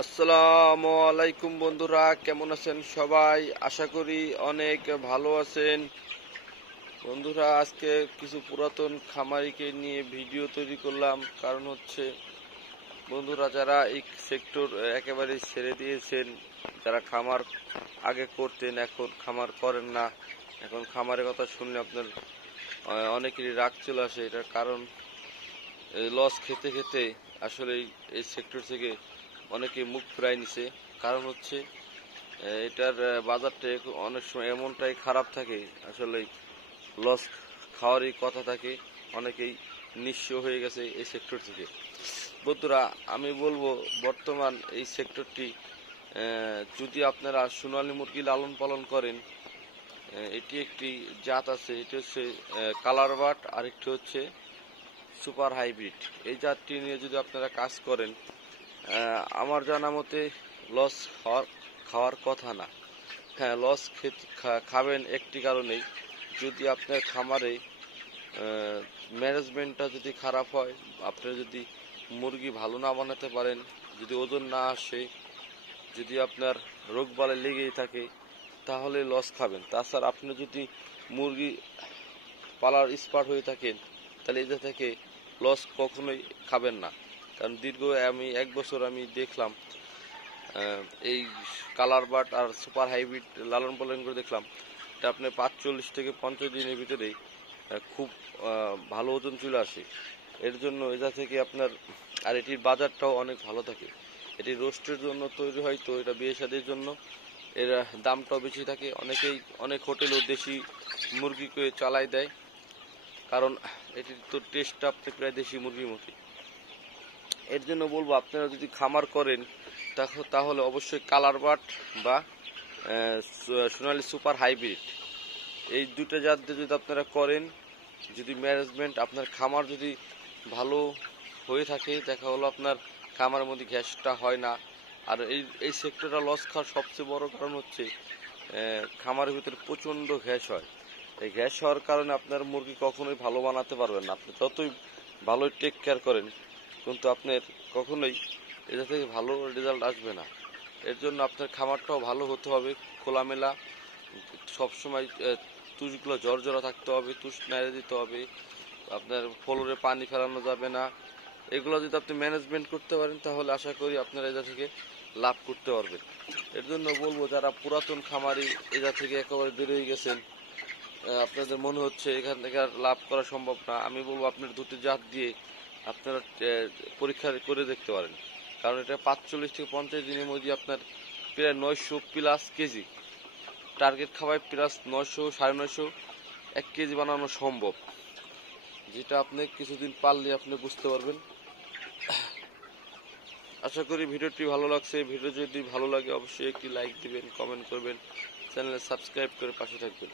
আসসালামু আলাইকুম বন্ধুরা, কেমন আছেন সবাই? আশা করি অনেক ভালো আছেন। বন্ধুরা, আজকে কিছু পুরাতন খামারিকে নিয়ে ভিডিও তৈরি করলাম। কারণ হচ্ছে বন্ধুরা, যারা এই সেক্টর একেবারে ছেড়ে দিয়েছেন, যারা খামার আগে করতেন এখন খামার করেন না, এখন খামারের কথা শুনলে আপনার অনেকেরই রাগ চলে আসে। এটার কারণ লস খেতে খেতে আসলে এই সেক্টর থেকে অনেকে মুখ ফিরাই নিছে। কারণ হচ্ছে এটার বাজারটা অনেক সময় এমনটাই খারাপ থাকে, আসলে লস খাওয়ারই কথা থাকে। অনেকেই নিঃস্ব হয়ে গেছে এই সেক্টর থেকে। বন্ধুরা, আমি বলবো বর্তমান এই সেক্টরটি যদি আপনারা সোনালী মুরগি লালন পালন করেন, এটি একটি জাত আছে, এটি হচ্ছে কালার বাট, আরেকটি হচ্ছে সুপার হাইব্রিড। এই জাতটি নিয়ে যদি আপনারা কাজ করেন, আমার জানা মতে লস খাওয়ার কথা না। হ্যাঁ, লস খাবেন একটি কারণেই, যদি আপনার খামারে ম্যানেজমেন্টটা যদি খারাপ হয়, আপনি যদি মুরগি ভালো না বানাতে পারেন, যদি ওজন না আসে, যদি আপনার রোগবালাই লেগেই থাকে, তাহলে লস খাবেন। তাছাড়া আপনি যদি মুরগি পালার এক্সপার্ট হয়ে থাকেন, তাহলে এটা থেকে লস কখনোই খাবেন না। কারণ দীর্ঘ আমি 1 বছর আমি দেখলাম এই কালার বাট আর সুপার হাইব্রিড লালন পালন করে দেখলাম, এটা আপনি 45 থেকে 50 দিনের ভিতরেই খুব ভালো ওজন চলে আসে। এর জন্য এটা থেকে আপনার, আর এটির বাজারটাও অনেক ভালো থাকে। এটি রোস্টের জন্য তৈরি হয়, তো এটা বিয়ে শাদির জন্য এর দামটাও বেশি থাকে। অনেক হোটেলও দেশি মুরগিকে চালাই দেয়, কারণ এটির তো টেস্টটা আপনি প্রায় দেশি মুরগির মতোই। এর জন্য বলবো, আপনারা যদি খামার করেন তাহলে অবশ্যই কালার বাট বা সোনালী সুপার হাইব্রিড, এই দুটো জাত দিয়ে যদি আপনারা করেন, যদি ম্যানেজমেন্ট আপনার খামার যদি ভালো হয়ে থাকে, দেখা হলো আপনার খামারের মধ্যে গ্যাসটা হয় না। আর এই সেক্টরটা লস খাওয়ার সবচেয়ে বড় কারণ হচ্ছে খামারের ভিতরে প্রচণ্ড গ্যাস হয়। এই গ্যাস হওয়ার কারণে আপনার মুরগি কখনোই ভালো বানাতে পারবেন না। আপনি যতই ভালোই টেক কেয়ার করেন, কিন্তু আপনার কখনোই এটা থেকে ভালো রেজাল্ট আসবে না। এর জন্য আপনার খামারটাও ভালো হতে হবে, খোলামেলা, সবসময় তুষগুলো জর্জরা থাকতে হবে, তুষ নাড়ে দিতে হবে, আপনার ফ্লোরে পানি ফেলানো যাবে না। এগুলো যদি আপনি ম্যানেজমেন্ট করতে পারেন, তাহলে আশা করি আপনারা এটা থেকে লাভ করতে পারবেন। এর জন্য বলবো, যারা পুরাতন খামারি এটা থেকে একেবারে বেরিয়ে গেছেন, আপনাদের মনে হচ্ছে এখান থেকে আর লাভ করা সম্ভব না, আমি বলবো আপনার দুটি জাত দিয়ে আপনারা পরীক্ষা করে দেখতে পারেন। কারণ এটা 45 থেকে 50 দিনের মধ্যে আপনার প্রায় 900+ কেজি টার্গেট খাওয়ায়, প্লাস 900 950 1 কেজি বানানো সম্ভব, যেটা আপনি কিছুদিন পারলে আপনি বুঝতে পারবেন। আশা করি ভিডিওটি ভালো লাগছে। ভিডিও যদি ভালো লাগে অবশ্যই একটি লাইক দিবেন, কমেন্ট করবেন, চ্যানেলে সাবস্ক্রাইব করে পাশে থাকবেন।